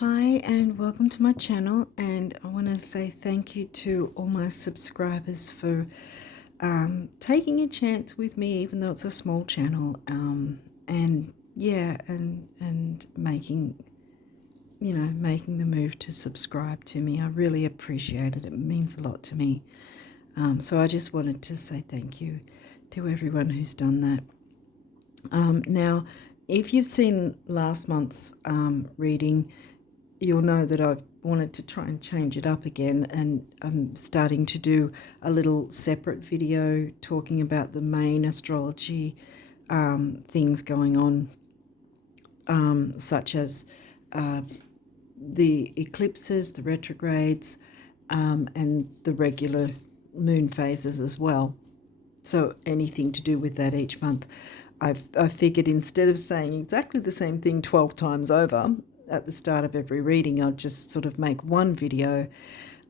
Hi and welcome to my channel, and I want to say thank you to all my subscribers for taking a chance with me, even though it's a small channel, and yeah, and making making the move to subscribe to me. I really appreciate it. It means a lot to me. So I just wanted to say thank you to everyone who's done that. Now, if you've seen last month's reading, you'll know that I've wanted to try and change it up again, and I'm starting to do a little separate video talking about the main astrology things going on, such as the eclipses, the retrogrades, and the regular moon phases as well. So anything to do with that each month. I figured instead of saying exactly the same thing 12 times over at the start of every reading, I'll just sort of make one video,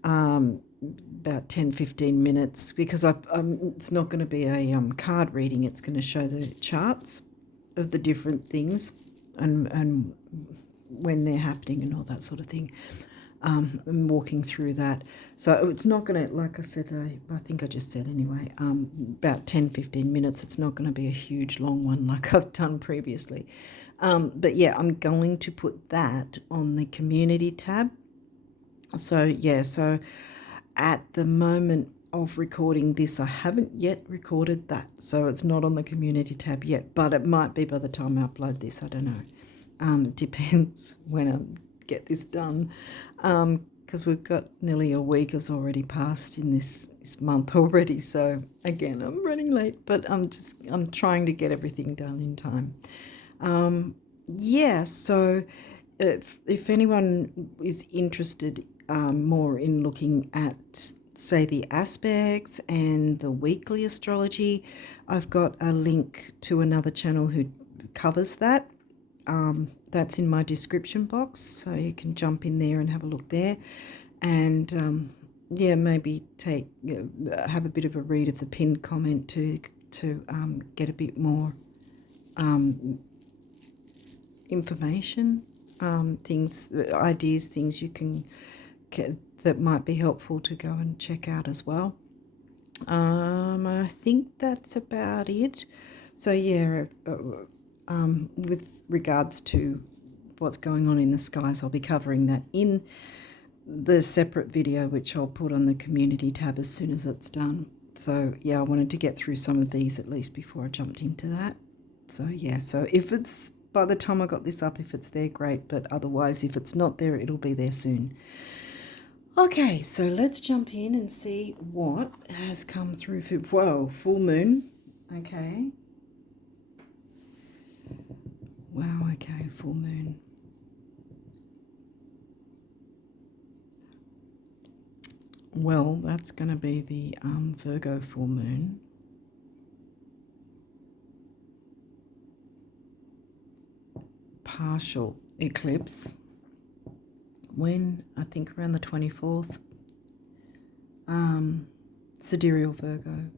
about 10-15 minutes, because it's not going to be a card reading. It's going to show the charts of the different things and when they're happening and all that sort of thing. And walking through that. So it's not going to, like I said, I think I just said anyway, about 10-15 minutes. It's not going to be a huge long one like I've done previously. But yeah, I'm going to put that on the community tab. So yeah, so at the moment of recording this, I haven't yet recorded that. So it's not on the community tab yet, but it might be by the time I upload this. I don't know. It depends when I get this done, because we've got nearly a week has already passed in this month already. So again, I'm running late, but I'm trying to get everything done in time. Yeah, so if anyone is interested more in looking at, say, the aspects and the weekly astrology, I've got a link to another channel who covers that. That's in my description box, so you can jump in there and have a look there, and yeah, maybe have a bit of a read of the pinned comment to get a bit more information, ideas, things you can get that might be helpful to go and check out as well. I think that's about it. So yeah, with regards to what's going on in the skies, I'll be covering that in the separate video, which I'll put on the community tab as soon as it's done. So yeah, I wanted to get through some of these at least before I jumped into that. So yeah, so if it's, by the time I got this up, if it's there, great, but otherwise if it's not there, it'll be there soon. Okay, so let's jump in and see what has come through for, whoa, full moon. Okay. Wow, okay, full moon. Well, that's going to be the Virgo full moon. Partial eclipse. When? I think around the 24th. Sidereal Virgo.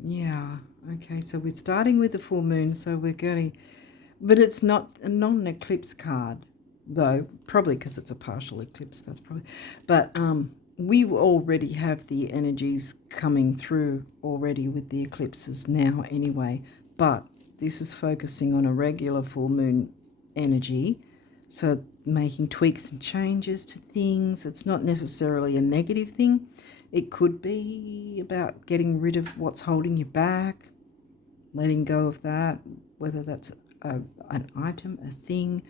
Yeah, okay, so we're starting with the full moon, so we're going, but it's not an eclipse card, though, probably because it's a partial eclipse, that's probably, but we already have the energies coming through already with the eclipses now anyway, but this is focusing on a regular full moon energy, so making tweaks and changes to things. It's not necessarily a negative thing. It could be about getting rid of what's holding you back, letting go of that, whether that's an item, a thing,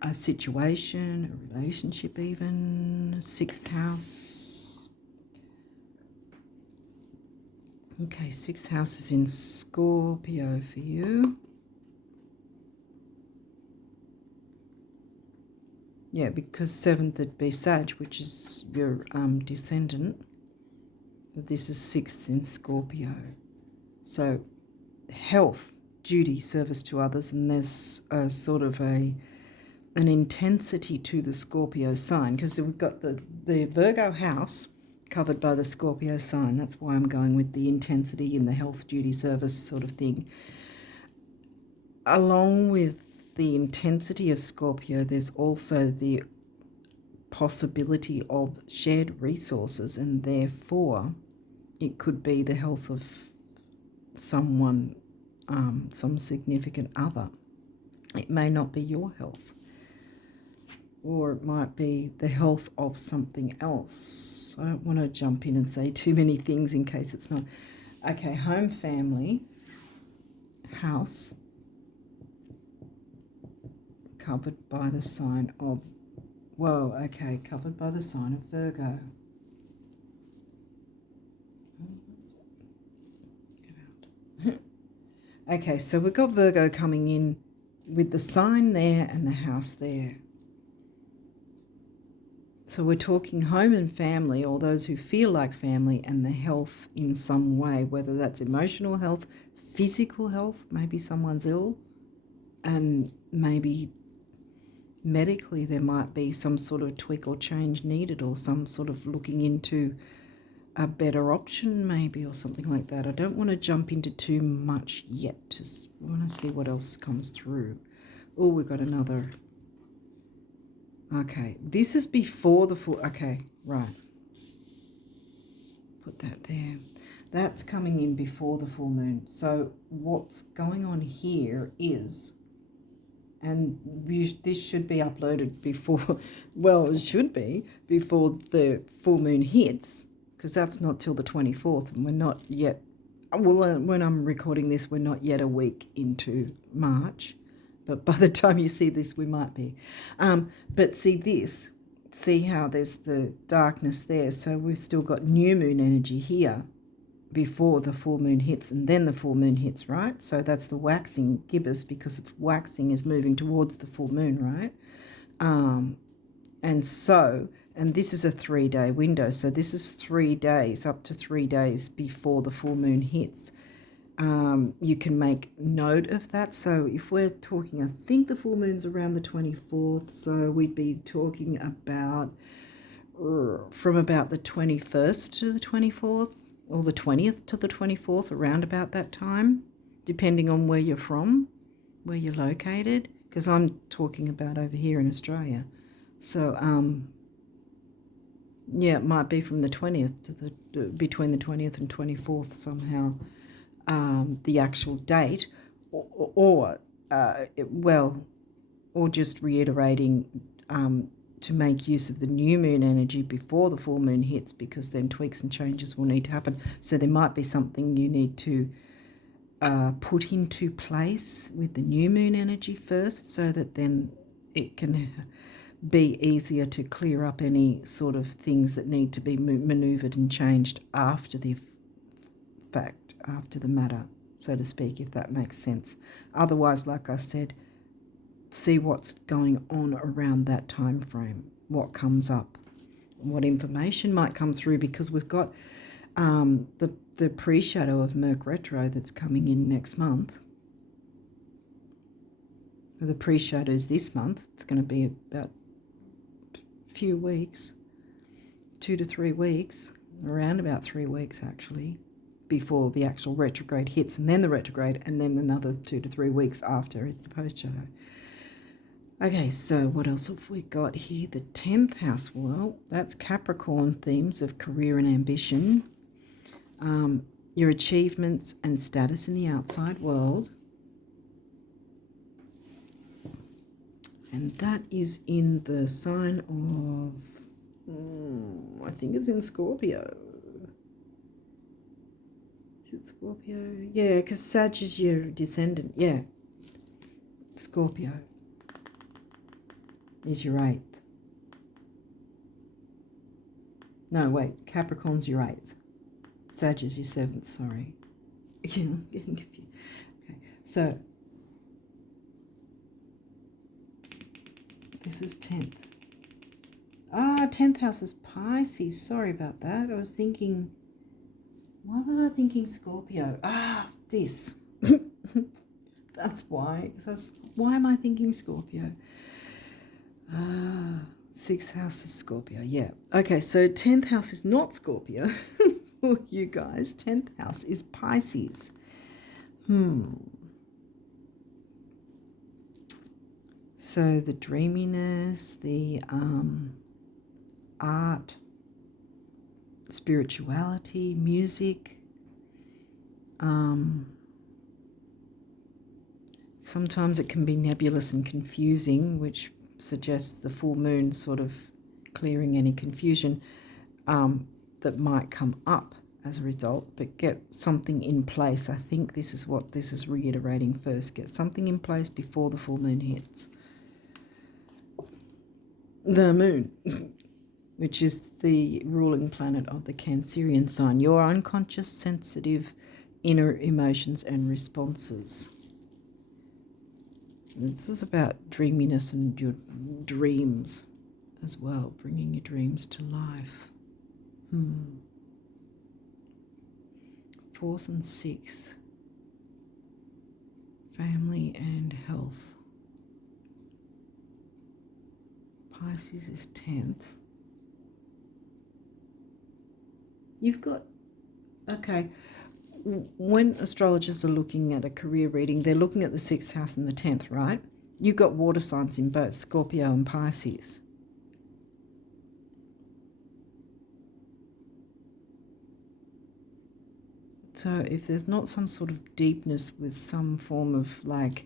a situation, a relationship even. 6th house. Okay, 6th house is in Scorpio for you. Yeah, because 7th would be Sag, which is your descendant. But this is 6th in Scorpio. So health, duty, service to others, and there's a sort of an intensity to the Scorpio sign, because we've got the Virgo house covered by the Scorpio sign. That's why I'm going with the intensity in the health duty service sort of thing. Along with the intensity of Scorpio, there's also the possibility of shared resources, and therefore it could be the health of someone, some significant other. It may not be your health, or it might be the health of something else. I don't want to jump in and say too many things in case it's not. Okay, home, family, house, covered by the sign of, covered by the sign of Virgo. Get out. Okay, so we've got Virgo coming in with the sign there and the house there. So we're talking home and family, or those who feel like family, and the health in some way, whether that's emotional health, physical health, maybe someone's ill, and maybe medically there might be some sort of tweak or change needed, or some sort of looking into a better option maybe, or something like that. I don't want to jump into too much yet. Just want to see what else comes through. Oh, we've got another. Okay, this is before the full. Okay, right. Put that there. That's coming in before the full moon. So what's going on here is, and this should be uploaded before, well, it should be before the full moon hits, because that's not till the 24th, and we're not yet, well, when I'm recording this, we're not yet a week into March, but by the time you see this, we might be. But see how there's the darkness there, so we've still got new moon energy here before the full moon hits, and then the full moon hits, right? So that's the waxing gibbous, because it's waxing is moving towards the full moon, right? And this is a 3-day window, so this is 3 days, up to 3 days before the full moon hits. You can make note of that. So if we're talking, I think the full moon's around the 24th, so we'd be talking about from about the 21st to the 24th, or the 20th to the 24th, around about that time, depending on where you're from, where you're located, because I'm talking about over here in Australia. So, yeah, it might be from the 20th to between the 20th and 24th somehow, the actual date, or just reiterating to make use of the new moon energy before the full moon hits, because then tweaks and changes will need to happen. So there might be something you need to put into place with the new moon energy first, so that then it can be easier to clear up any sort of things that need to be manoeuvred and changed after the fact, after the matter, so to speak, if that makes sense. Otherwise, like I said, see what's going on around that time frame, what comes up, what information might come through, because we've got the pre-shadow of Mercury retro that's coming in next month. The pre-shadow is this month. It's going to be about a few weeks, 2 to 3 weeks, around about 3 weeks actually, before the actual retrograde hits, and then the retrograde, and then another 2 to 3 weeks after is the post-shadow. Okay, so what else have we got here? The 10th house, well, that's Capricorn themes of career and ambition, your achievements and status in the outside world. And that is in the sign of, I think it's in Scorpio. Is it Scorpio? Yeah, because Sag is your descendant. Yeah, Scorpio is your 8th. No, wait, Capricorn's your 8th. Sag is your 7th, sorry. I'm getting confused. Okay, so this is 10th. 10th house is Pisces. Sorry about that. I was thinking, why was I thinking Scorpio? This. That's why. Why am I thinking Scorpio? 6th house is Scorpio, yeah. Okay, so 10th house is not Scorpio for you guys. 10th house is Pisces. So the dreaminess, the art, spirituality, music. Sometimes it can be nebulous and confusing, which suggests the full moon sort of clearing any confusion that might come up as a result, but get something in place. I think this is what this is reiterating first. Get something in place before the full moon hits. The moon, which is the ruling planet of the Cancerian sign. Your unconscious, sensitive, inner emotions and responses. This is about dreaminess and your dreams as well, bringing your dreams to life. 4th and 6th, family and health. Pisces is 10th. You've got, okay, when astrologers are looking at a career reading, they're looking at the 6th house and the 10th, right? You've got water signs in both, Scorpio and Pisces. So if there's not some sort of deepness with some form of like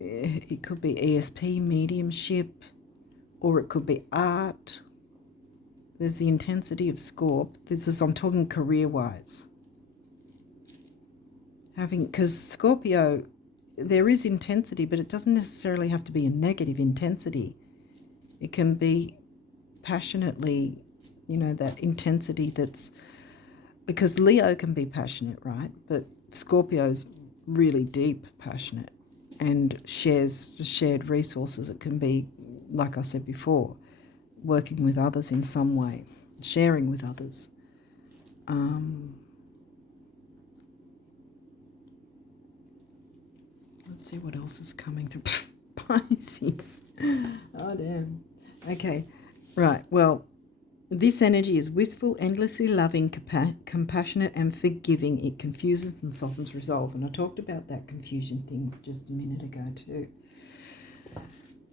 it could be ESP, mediumship, or it could be art. There's the intensity of Scorp. I'm talking career-wise. Because Scorpio, there is intensity, but it doesn't necessarily have to be a negative intensity. It can be passionately, that intensity that's, because Leo can be passionate, right? But Scorpio's really deep passionate and shares shared resources. It can be, like I said before, working with others in some way, sharing with others. Let's see what else is coming through. Pisces. Oh, damn. Okay, right. Well, this energy is wistful, endlessly loving, compassionate, and forgiving. It confuses and softens resolve. And I talked about that confusion thing just a minute ago too.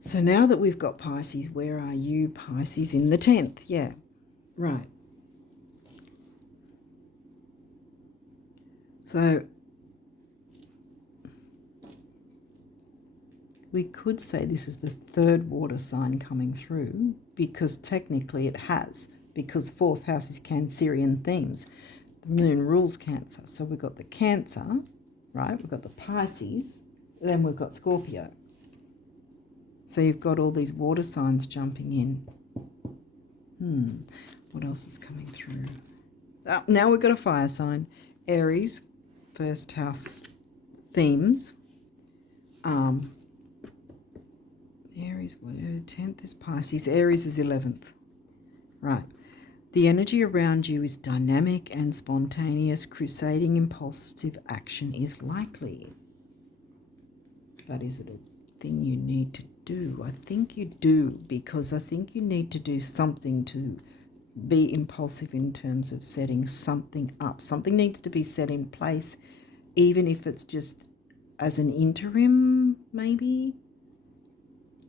So now that we've got Pisces, where are you, Pisces, in the 10th? Yeah, right. So we could say this is the 3rd water sign coming through, because technically it has, because 4th house is Cancerian themes. The moon rules Cancer. So we've got the Cancer, right? We've got the Pisces, then we've got Scorpio. So you've got all these water signs jumping in. What else is coming through? Now we've got a fire sign. Aries, 1st house themes. Aries, 10th is Pisces. Aries is 11th. Right. The energy around you is dynamic and spontaneous. Crusading impulsive action is likely. But is it a thing you need to do? I think you do, because I think you need to do something to be impulsive in terms of setting something up. Something needs to be set in place, even if it's just as an interim, maybe,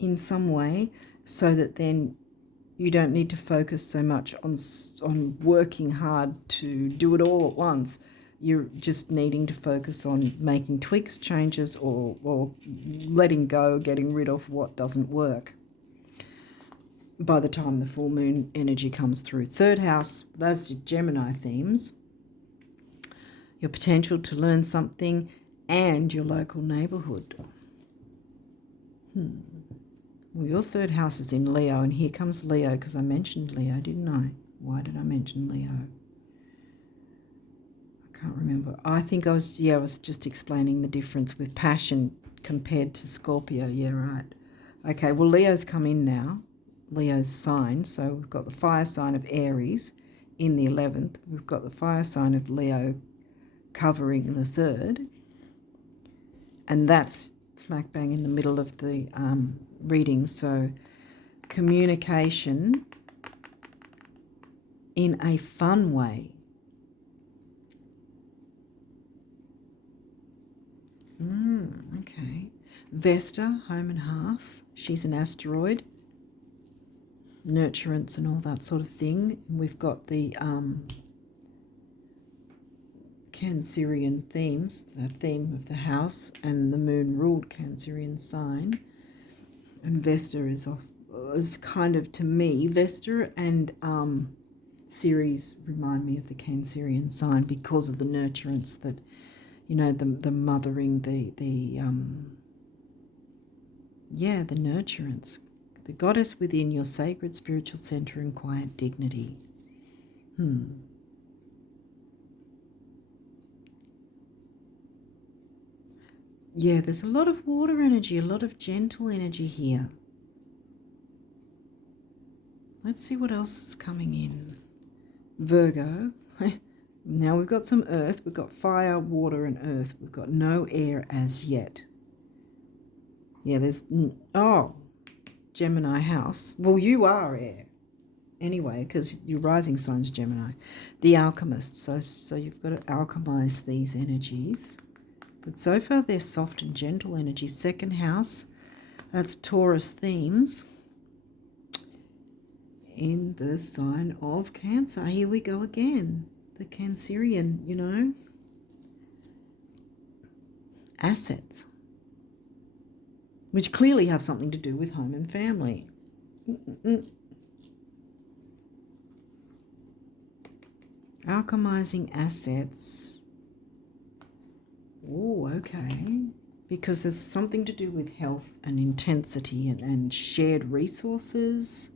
in some way, so that then you don't need to focus so much on working hard to do it all at once. You're just needing to focus on making tweaks, changes, or letting go, getting rid of what doesn't work by the time the full moon energy comes through. 3rd house, that's your Gemini themes. Your potential to learn something and your local neighbourhood. Well, your 3rd house is in Leo, and here comes Leo, because I mentioned Leo, didn't I? Why did I mention Leo? I can't remember. I think I was just explaining the difference with passion compared to Scorpio. Yeah, right. Okay, well, Leo's come in now, Leo's sign. So we've got the fire sign of Aries in the 11th. We've got the fire sign of Leo covering the 3rd. And that's smack bang in the middle of the reading. So communication in a fun way. Okay. Vesta, home and hearth. She's an asteroid. Nurturance and all that sort of thing. And we've got the Cancerian themes, the theme of the house, and the moon ruled Cancerian sign. And Vesta is kind of, to me, Vesta and Ceres remind me of the Cancerian sign because of the nurturance that, you know, the mothering, the nurturance. The goddess within your sacred spiritual center and quiet dignity. Yeah, there's a lot of water energy, a lot of gentle energy here. Let's see what else is coming in. Virgo. Now we've got some earth. We've got fire, water, and earth. We've got no air as yet. Yeah, there's... Oh, Gemini house. Well, you are air. Anyway, because your rising sign's Gemini. The alchemist. So you've got to alchemize these energies. But so far they're soft and gentle energy. Second house, that's Taurus themes in the sign of Cancer. Here we go again. The Cancerian, you know. Assets. Which clearly have something to do with home and family. Alchemizing assets. Oh, okay. Because there's something to do with health and intensity and shared resources.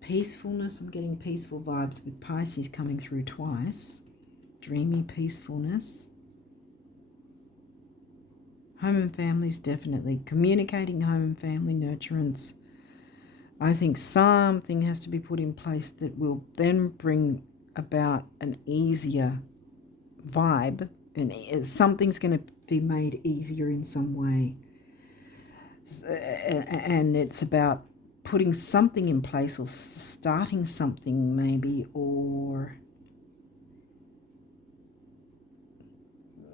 Peacefulness. I'm getting peaceful vibes with Pisces coming through twice. Dreamy peacefulness. Home and families, definitely. Communicating home and family nurturance. I think something has to be put in place that will then bring about an easier vibe, and something's going to be made easier in some way. And it's about putting something in place or starting something maybe, or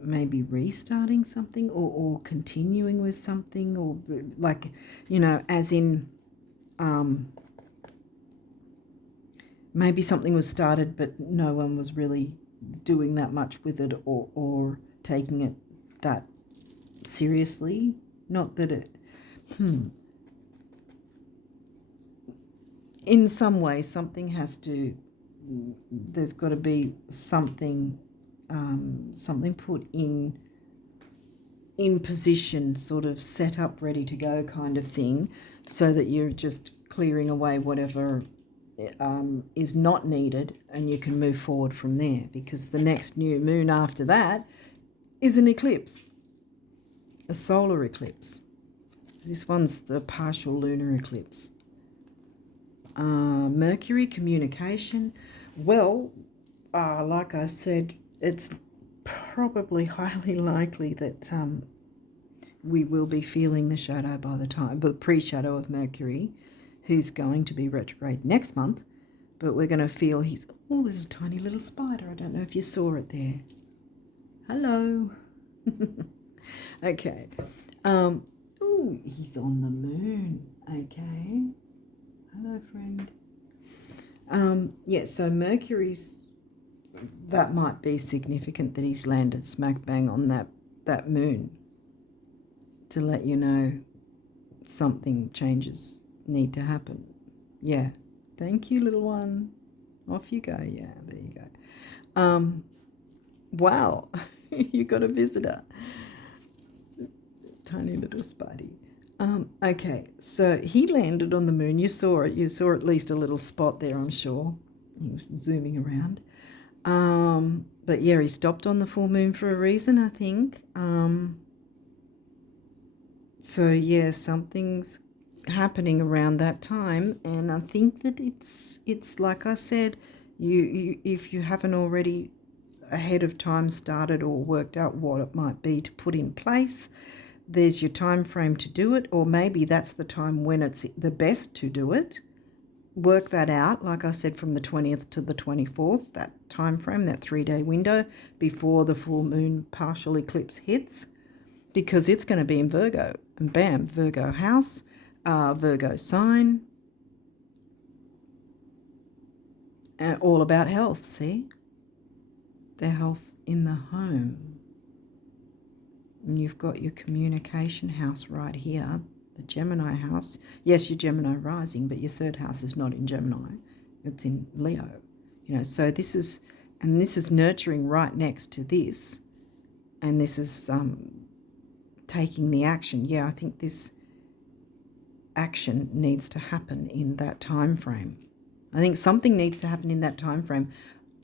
maybe restarting something, or continuing with something, or like, you know, as in maybe something was started but no one was really doing that much with it, or taking it that seriously. Not that it in some way something has to, there's got to be something something put in position, sort of set up, ready to go kind of thing, so that you're just clearing away whatever is not needed, and you can move forward from there, because the next new moon after that is an eclipse, a solar eclipse. This one's the partial lunar eclipse. Mercury, communication. Well, like I said, it's probably highly likely that we will be feeling the shadow by the time, the pre-shadow of Mercury, who's going to be retrograde next month. But we're going to feel oh, there's a tiny little spider. I don't know if you saw it there. Hello. Okay. Oh, he's on the moon. Okay. Hello, friend. Yeah, so Mercury's, that might be significant that he's landed smack bang on that moon, to let you know something changes need to happen. Yeah. Thank you, little one. Off you go. Yeah, there you go. Wow. You got a visitor. Tiny little Spidey. Okay, so he landed on the moon. You saw it. You saw at least a little spot there, I'm sure. He was zooming around. But yeah, he stopped on the full moon for a reason, I think. So yeah, something's happening around that time, and I think that it's like I said, you if you haven't already ahead of time started or worked out what it might be to put in place. There's your time frame to do it, or maybe that's the time when it's the best to do it. Work that out, like I said, from the 20th to the 24th, that time frame, that 3-day window before the full moon partial eclipse hits, because it's going to be in Virgo. And bam, Virgo house, Virgo sign, all about health, see? Their health in the home. And you've got your communication house right here, the Gemini house. Yes, your Gemini rising, but your third house is not in Gemini. It's in Leo. So this is nurturing right next to this. And this is taking the action. Yeah, I think this action needs to happen in that time frame. I think something needs to happen in that time frame,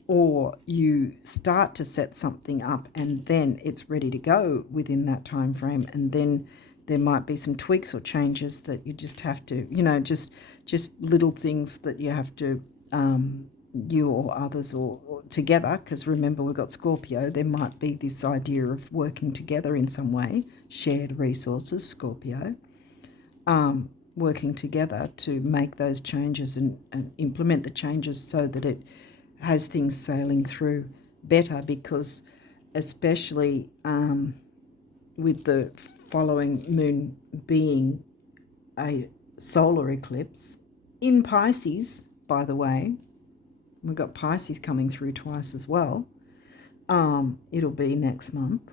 or you start to set something up and then it's ready to go within that time frame, and then there might be some tweaks or changes that you just have to, just little things that you have to, you or others or together, because remember we've got Scorpio, there might be this idea of working together in some way, shared resources, Scorpio, working together to make those changes and implement the changes so that it has things sailing through better, because especially with the following moon being a solar eclipse in Pisces, by the way, we've got Pisces coming through twice as well. It'll be next month.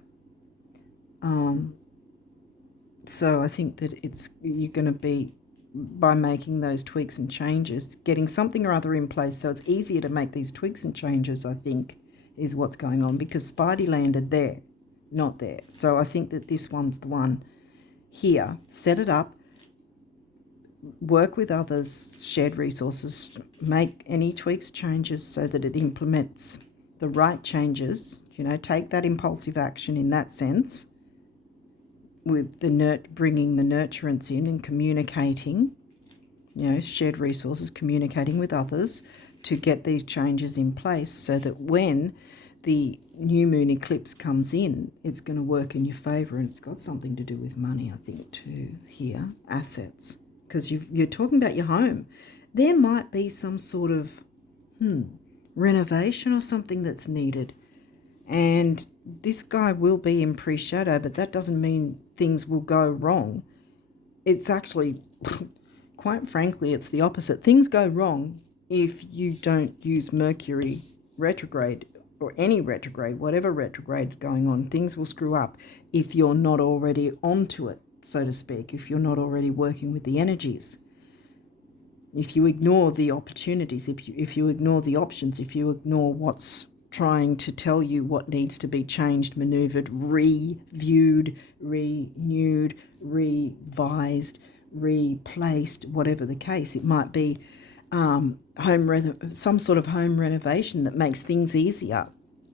So I think that you're going to be, by making those tweaks and changes, getting something or other in place so it's easier to make these tweaks and changes, I think, is what's going on, because Spidey landed there, not there. So I think that this one's the one here. Set it up, work with others, shared resources, make any tweaks, changes so that it implements the right changes, take that impulsive action in that sense, with bringing the nurturance in and communicating, shared resources, communicating with others to get these changes in place so that when the new moon eclipse comes in, it's going to work in your favour. And it's got something to do with money, I think, too, here, assets, because you're talking about your home. There might be some sort of renovation or something that's needed. And this guy will be in pre-shadow, but that doesn't mean things will go wrong. It's actually, quite frankly, it's the opposite. Things go wrong if you don't use Mercury retrograde or any retrograde, whatever retrograde is going on. Things will screw up if you're not already onto it, so to speak, if you're not already working with the energies. If you ignore the opportunities, if you ignore the options, if you ignore what's trying to tell you what needs to be changed, maneuvered, reviewed, renewed, revised, replaced, whatever the case. It might be some sort of home renovation that makes things easier,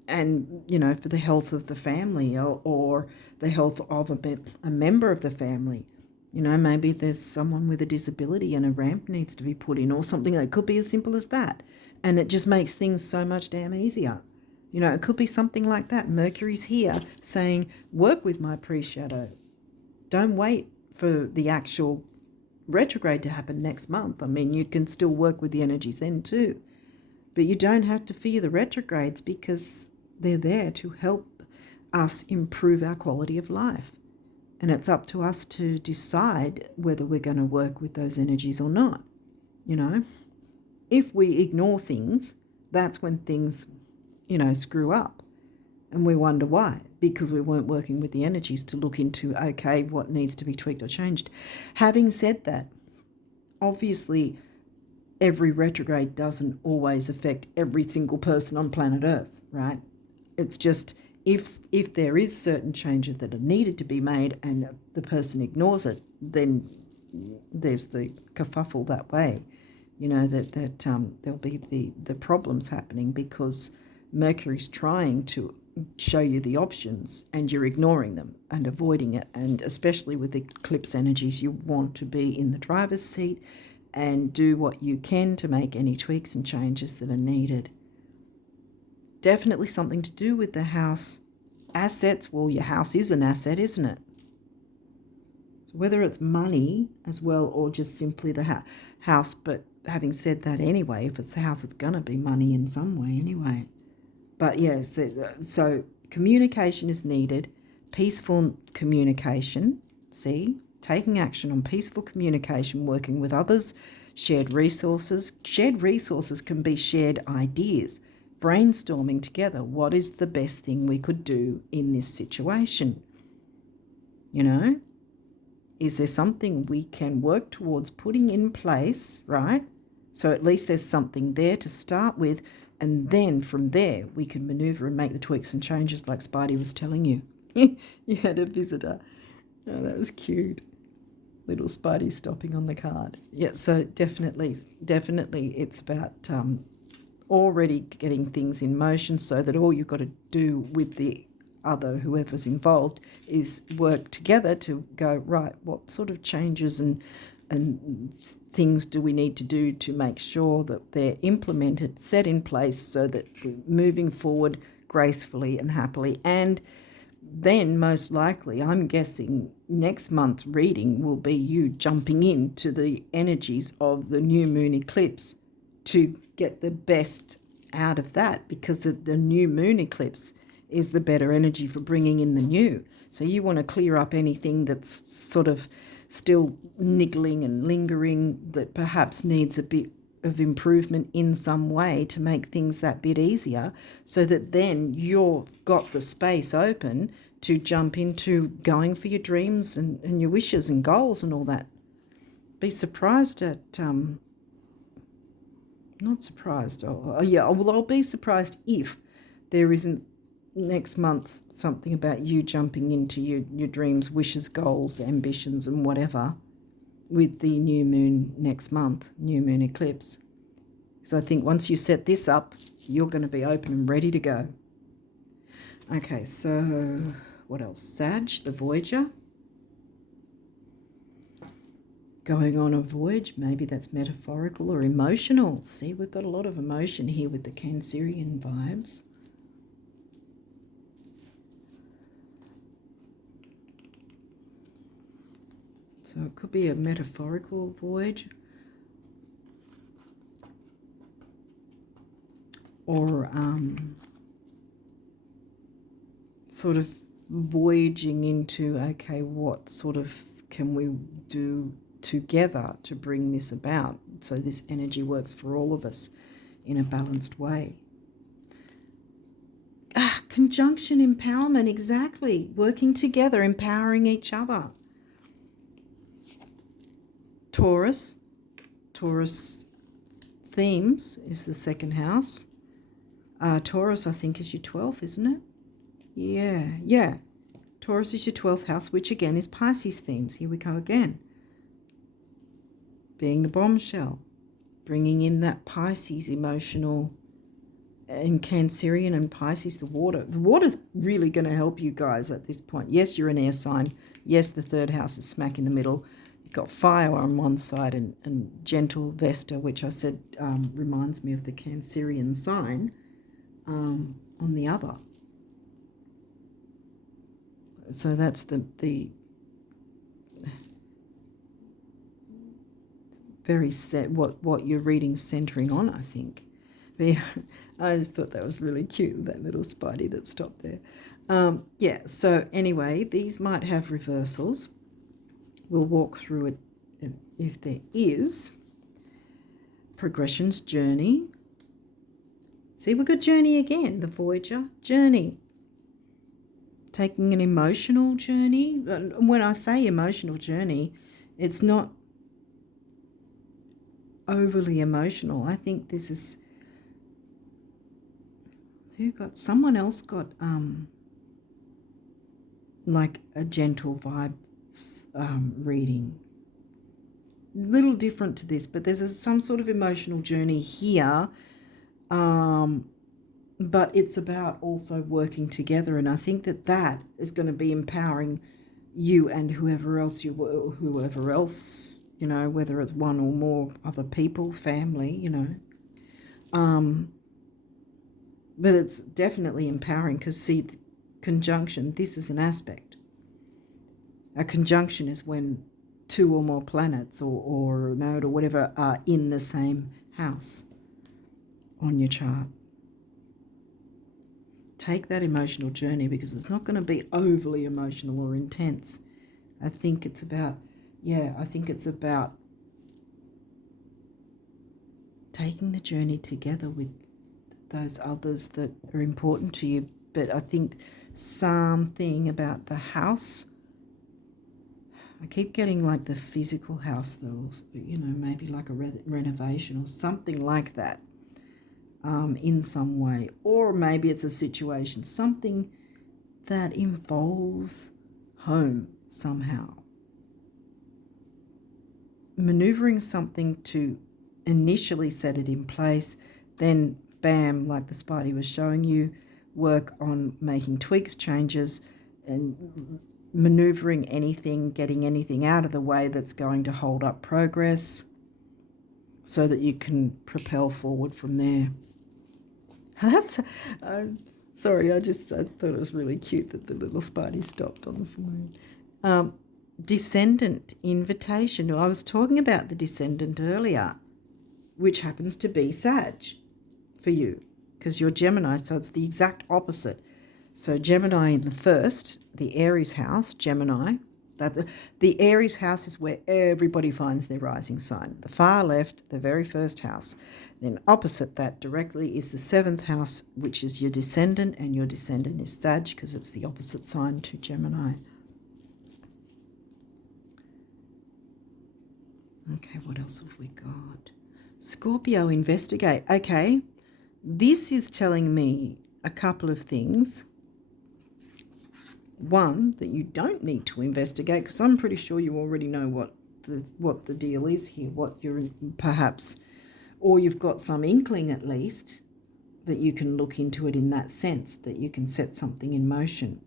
and for the health of the family or the health of a member of the family. Maybe there's someone with a disability and a ramp needs to be put in, or something that could be as simple as that. And it just makes things so much damn easier. It could be something like that. Mercury's here saying, work with my pre-shadow. Don't wait for the actual retrograde to happen next month. I mean, you can still work with the energies then too. But you don't have to fear the retrogrades, because they're there to help us improve our quality of life. And it's up to us to decide whether we're going to work with those energies or not. If we ignore things, that's when things, screw up. And we wonder why, because we weren't working with the energies to look into, okay, what needs to be tweaked or changed. Having said that, obviously, every retrograde doesn't always affect every single person on planet Earth, right? It's just if there is certain changes that are needed to be made and the person ignores it, then there's the kerfuffle that way. There'll be the problems happening because Mercury's trying to show you the options and you're ignoring them and avoiding it. And especially with eclipse energies, you want to be in the driver's seat and do what you can to make any tweaks and changes that are needed. definitely something to do with the house assets. Well, your house is an asset, isn't it? So whether it's money as well or just simply the house, but having said that anyway, if it's the house, it's going to be money in some way anyway. But yes, so communication is needed, peaceful communication, see, taking action on peaceful communication, working with others, shared resources. Shared resources can be shared ideas, brainstorming together. What is the best thing we could do in this situation? You know, is there something we can work towards putting in place, right? So at least there's something there to start with, and then from there we can maneuver and make the tweaks and changes like Spidey was telling you. You had a visitor. Oh, that was cute. Little Spidey stopping on the card. Yeah, so definitely it's about already getting things in motion so that all you've got to do with the other, whoever's involved, is work together to go, right, what sort of changes and things do we need to do to make sure that they're implemented, set in place so that we're moving forward gracefully and happily. And then most likely, I'm guessing next month's reading will be you jumping into the energies of the new moon eclipse to get the best out of that, because the new moon eclipse is the better energy for bringing in the new. So you want to clear up anything that's sort of still niggling and lingering, that perhaps needs a bit of improvement in some way to make things that bit easier, so that then you've got the space open to jump into going for your dreams and your wishes and goals and all that. Be surprised at, not surprised, well, I'll be surprised if there isn't next month something about you jumping into your dreams, wishes, goals, ambitions and whatever with the new moon next month, new moon eclipse. So I think once you set this up, you're going to be open and ready to go. Okay, so what else? Sag, the Voyager. Going on a voyage, maybe that's metaphorical or emotional. See, we've got a lot of emotion here with the Cancerian vibes. So it could be a metaphorical voyage, or sort of voyaging into, okay, what sort of can we do together to bring this about so this energy works for all of us in a balanced way. Conjunction, empowerment, exactly. Working together, empowering each other. Taurus themes is the second house. Taurus, I think, is your 12th, isn't it? Yeah. Taurus is your 12th house, which again is Pisces themes. Here we go again. Being the bombshell, bringing in that Pisces emotional, and Cancerian and Pisces, the water. The water's really going to help you guys at this point. Yes, you're an air sign. Yes, the third house is smack in the middle. You've got fire on one side and gentle Vesta, which I said reminds me of the Cancerian sign, on the other. So that's the very set what your reading's centering on, I think. But yeah, I just thought that was really cute, that little Spidey that stopped there. Yeah, so anyway, these might have reversals. We'll walk through it if there is. Progressions, journey. See, we've got journey again, the Voyager. Journey. Taking an emotional journey. When I say emotional journey, it's not overly emotional. I think this is... someone else got like a gentle vibe reading. Little different to this, but there's some sort of emotional journey here. But it's about also working together, and I think that is going to be empowering you and whoever else, you know, whether it's one or more other people, family, you know. But it's definitely empowering because, see, the conjunction, this is an aspect. A conjunction is when two or more planets or node or whatever are in the same house on your chart. Take that emotional journey because it's not going to be overly emotional or intense. I think it's about, taking the journey together with those others that are important to you. But I think something about the house, I keep getting like the physical house though, maybe like a renovation or something like that, in some way. Or maybe it's a situation, something that involves home somehow. Maneuvering something to initially set it in place, then bam, like the Spidey was showing you, work on making tweaks, changes, and maneuvering anything, getting anything out of the way that's going to hold up progress so that you can propel forward from there. That's, sorry, I thought it was really cute that the little Spidey stopped on the phone. Descendant invitation. I was talking about the descendant earlier, which happens to be Sag for you because you're Gemini, so it's the exact opposite. So Gemini in the first, the Aries house, Gemini. The Aries house is where everybody finds their rising sign. The far left, the very first house. Then opposite that directly is the seventh house, which is your descendant, and your descendant is Sag because it's the opposite sign to Gemini. Okay, what else have we got? Scorpio, investigate. Okay, this is telling me a couple of things. One, that you don't need to investigate because I'm pretty sure you already know what the deal is here, what you're perhaps, or you've got some inkling at least that you can look into it in that sense, that you can set something in motion.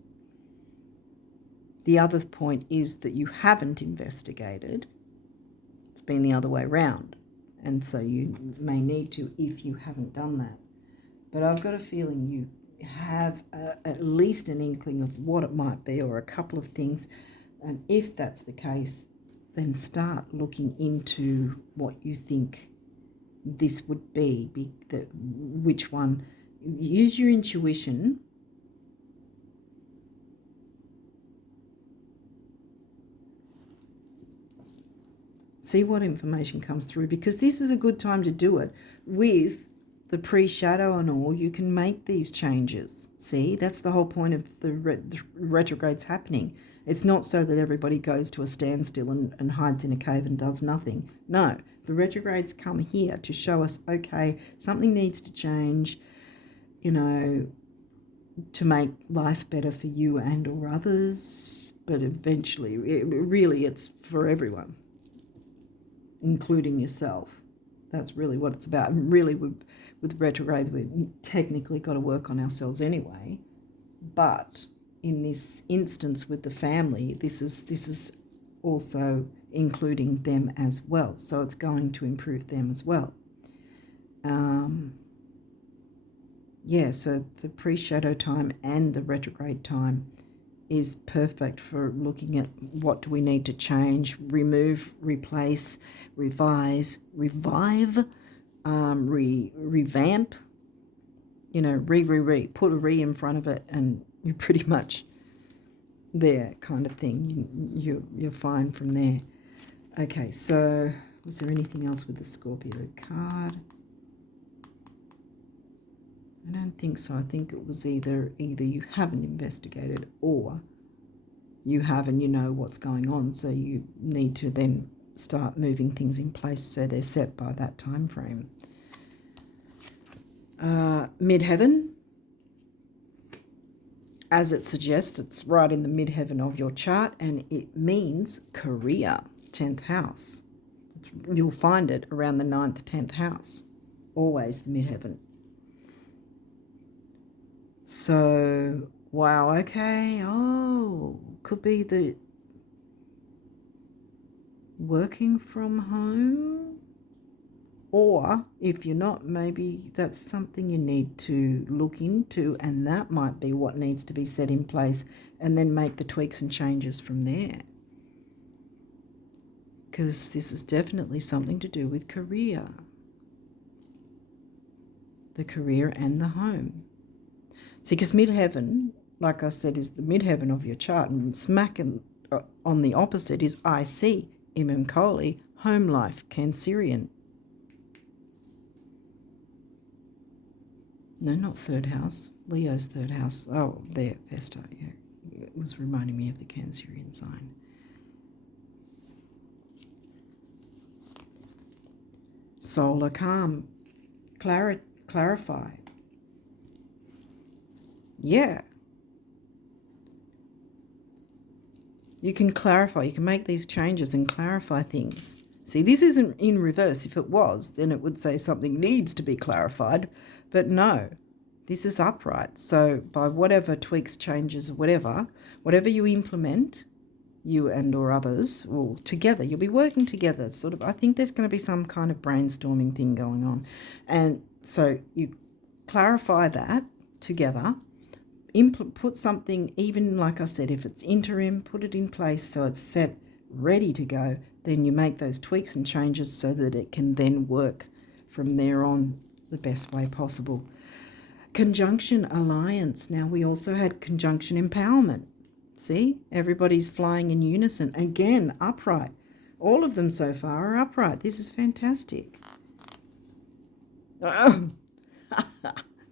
The other point is that you haven't investigated. It's been the other way around. And so you may need to if you haven't done that. But I've got a feeling you have at least an inkling of what it might be or a couple of things. And if that's the case, then start looking into what you think this would be which one. Use your intuition. See what information comes through because this is a good time to do it with the pre-shadow and all. You can make these changes. See, that's the whole point of the retrogrades happening. It's not so that everybody goes to a standstill and hides in a cave and does nothing. No, the retrogrades come here to show us, okay, something needs to change, to make life better for you and or others. But eventually, it's for everyone, including yourself. That's really what it's about. And really, with retrogrades, we've technically got to work on ourselves anyway. But in this instance with the family, this is also including them as well. So it's going to improve them as well. So the pre-shadow time and the retrograde time is perfect for looking at what do we need to change, remove, replace, revise, revive, revamp, put a re in front of it and you're pretty much there kind of thing. You're fine from there. Okay, so was there anything else with the Scorpio card? I don't think so. I think it was either you haven't investigated or you have and you know what's going on, so you need to then start moving things in place so they're set by that time frame. Midheaven, as it suggests, it's right in the midheaven of your chart and it means career, 10th house. You'll find it around the 9th, 10th house, always the midheaven. So, wow, okay, could be the working from home. Or if you're not, maybe that's something you need to look into, and that might be what needs to be set in place, and then make the tweaks and changes from there. Because this is definitely something to do with career. The career and the home. See, because midheaven, like I said, is the midheaven of your chart, and smack on the opposite is IC, Imam Kohli, home life, Cancerian. No, not third house. Leo's third house. Oh, there, Vesta. Yeah, it was reminding me of the Cancerian sign. Solar calm. Clarify. Yeah. You can clarify. You can make these changes and clarify things. See, this isn't in reverse. If it was, then it would say something needs to be clarified. But no, this is upright. So by whatever tweaks, changes, whatever you implement, you and or others, will together, you'll be working together. Sort of, I think there's going to be some kind of brainstorming thing going on. And so you clarify that together, put something, even like I said, if it's interim, put it in place so it's set, ready to go. Then you make those tweaks and changes so that it can then work from there on the best way possible. Conjunction alliance. Now we also had conjunction empowerment. See, everybody's flying in unison. Again, upright. All of them so far are upright. This is fantastic.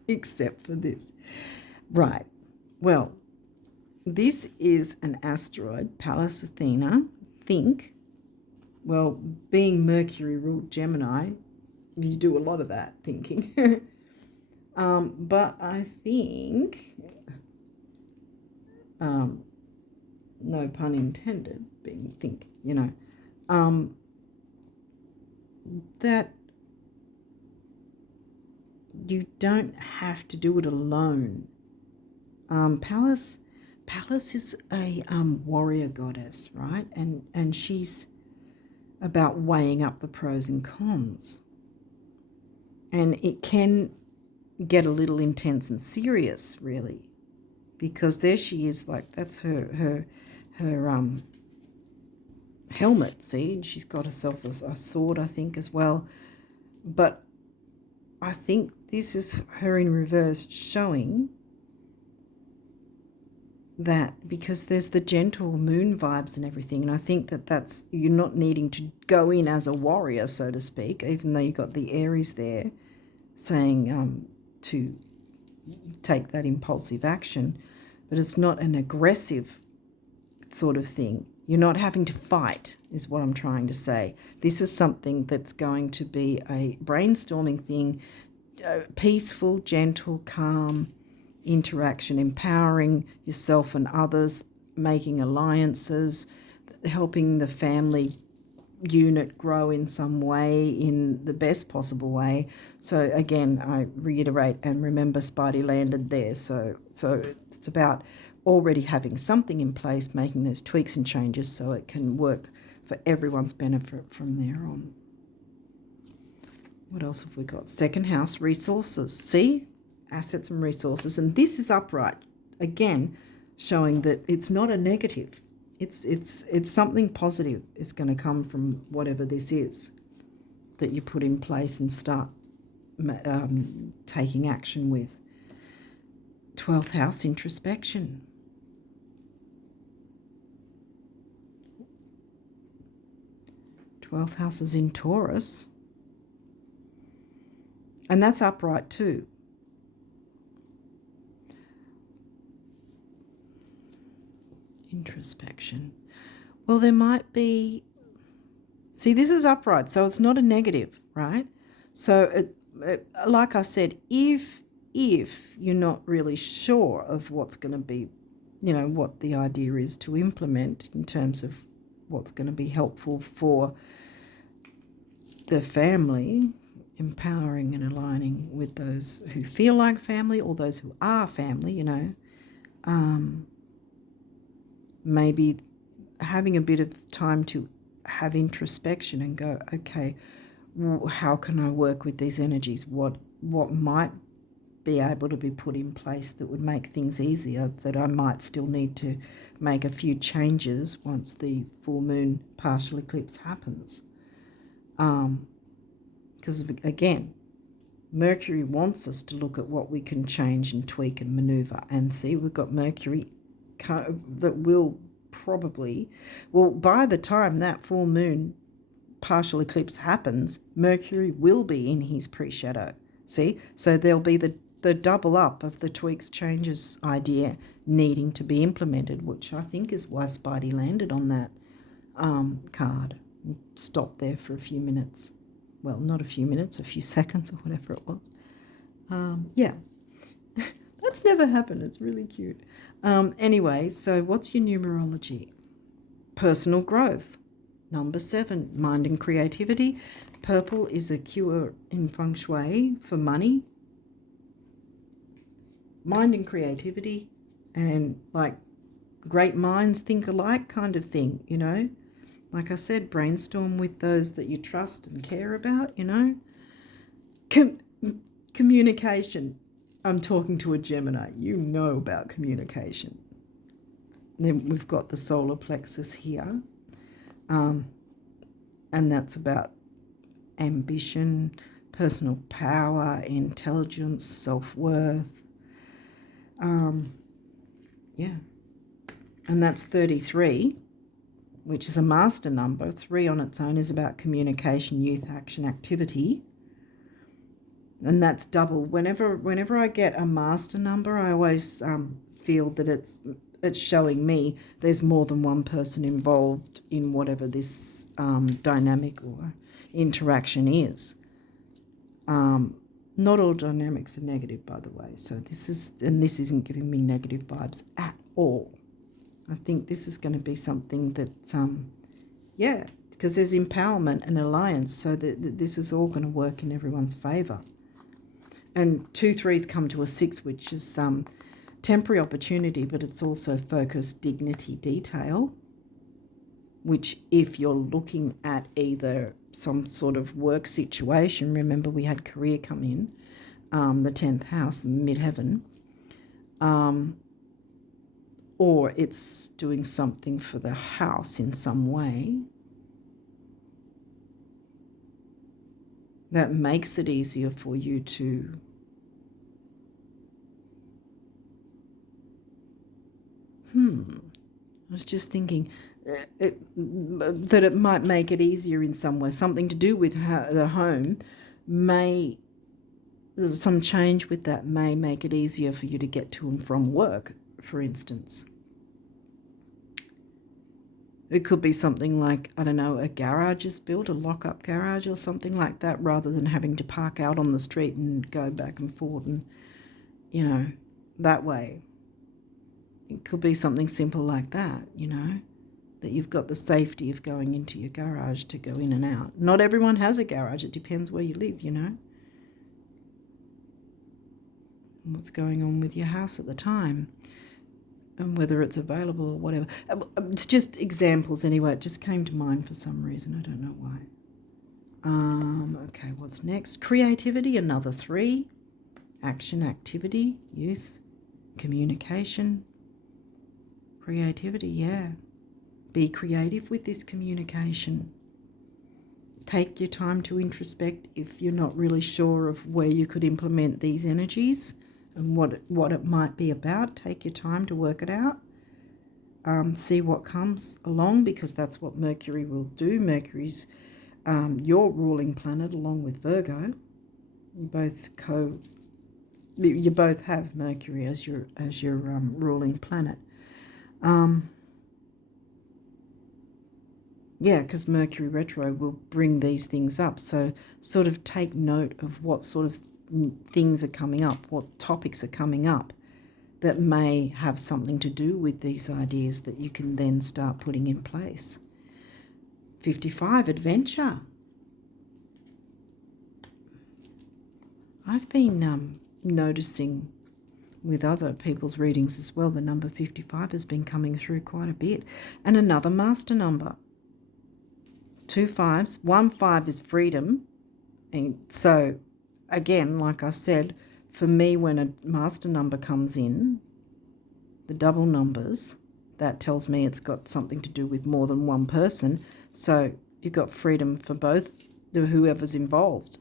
Except for this. Right. Well, this is an asteroid, Pallas Athena. Think, well, being Mercury ruled Gemini, you do a lot of that thinking. But I think, no pun intended, being think, that you don't have to do it alone. Pallas is a warrior goddess, right? And she's about weighing up the pros and cons. And it can get a little intense and serious, really, because there she is, like that's her helmet. See, she's got herself a sword, I think, as well. But I think this is her in reverse, showing that, because there's the gentle moon vibes and everything, and I think that's you're not needing to go in as a warrior, so to speak, even though you got the Aries there saying to take that impulsive action, but it's not an aggressive sort of thing. You're not having to fight, is what I'm trying to say. This is something that's going to be a brainstorming thing, peaceful, gentle, calm interaction, empowering yourself and others, making alliances, helping the family unit grow in some way, in the best possible way. So again, I reiterate and remember Spidey landed there. So it's about already having something in place, making those tweaks and changes so it can work for everyone's benefit from there on. What else have we got? Second house, resources. See? Assets and resources. And this is upright. Again, showing that it's not a negative. It's something positive is going to come from whatever this is that you put in place and start taking action with. 12th house, introspection. Twelfth house is in Taurus. And that's upright too. Introspection. Well, there might be... See, this is upright, so it's not a negative, right? So, like I said, if you're not really sure of what's going to be, what the idea is to implement in terms of what's going to be helpful for the family, empowering and aligning with those who feel like family or those who are family, maybe having a bit of time to have introspection and go, okay, how can I work with these energies? What might be able to be put in place that would make things easier, that I might still need to make a few changes once the full moon partial eclipse happens. Because again, Mercury wants us to look at what we can change and tweak and maneuver. And see, we've got Mercury that will probably, well, by the time that full moon partial eclipse happens, Mercury will be in his pre-shadow. See? So there'll be the double up of the tweaks, changes idea needing to be implemented, which I think is why Spidey landed on that card and stopped there for a few minutes. Well, not a few minutes, a few seconds or whatever it was. Yeah, that's never happened. It's really cute. Anyway, so what's your numerology? Personal growth. Number 7, mind and creativity. Purple is a cure in feng shui for money. Mind and creativity, and like great minds think alike kind of thing, you know. Like I said, brainstorm with those that you trust and care about, you know. Communication. I'm talking to a Gemini. You know about communication. Then we've got the solar plexus here. And that's about ambition, personal power, intelligence, self-worth. Yeah. And that's 33, which is a master number. 3 on its own is about communication, youth, action, activity. And that's double. Whenever I get a master number, I always feel that it's showing me there's more than one person involved in whatever this dynamic or interaction is. Not all dynamics are negative, by the way. So this isn't giving me negative vibes at all. I think this is going to be something that, yeah, because there's empowerment and alliance, so that this is all going to work in everyone's favour. And 2 3s come to a 6, which is temporary opportunity, but it's also focus, dignity, detail, which if you're looking at either some sort of work situation, remember we had career come in, the 10th house, midheaven, or it's doing something for the house in some way that makes it easier for you to I was just thinking that it might make it easier in some way. Something to do with the home some change with that may make it easier for you to get to and from work, for instance. It could be something like, I don't know, a garage is built, a lock-up garage or something like that, rather than having to park out on the street and go back and forth and, you know, that way. It could be something simple like that, you know, that you've got the safety of going into your garage to go in and out. Not everyone has a garage. It depends where you live, you know, and what's going on with your house at the time and whether it's available or whatever. It's just examples anyway. It just came to mind for some reason. I don't know why. Okay, what's next? Creativity, another 3. Action, activity, youth, communication. Creativity, yeah. Be creative with this communication. Take your time to introspect if you're not really sure of where you could implement these energies and what it might be about. Take your time to work it out. See what comes along, because that's what Mercury will do. Mercury's your ruling planet along with Virgo. You both have Mercury as your ruling planet. Yeah, because Mercury retro will bring these things up. So sort of take note of what sort of things are coming up, what topics are coming up that may have something to do with these ideas that you can then start putting in place. 55, adventure. I've been noticing with other people's readings as well, the number 55 has been coming through quite a bit. And another master number. 2 5s. 1 5 is freedom. And so, again, like I said, for me, when a master number comes in, the double numbers, that tells me it's got something to do with more than one person. So you've got freedom for both whoever's involved,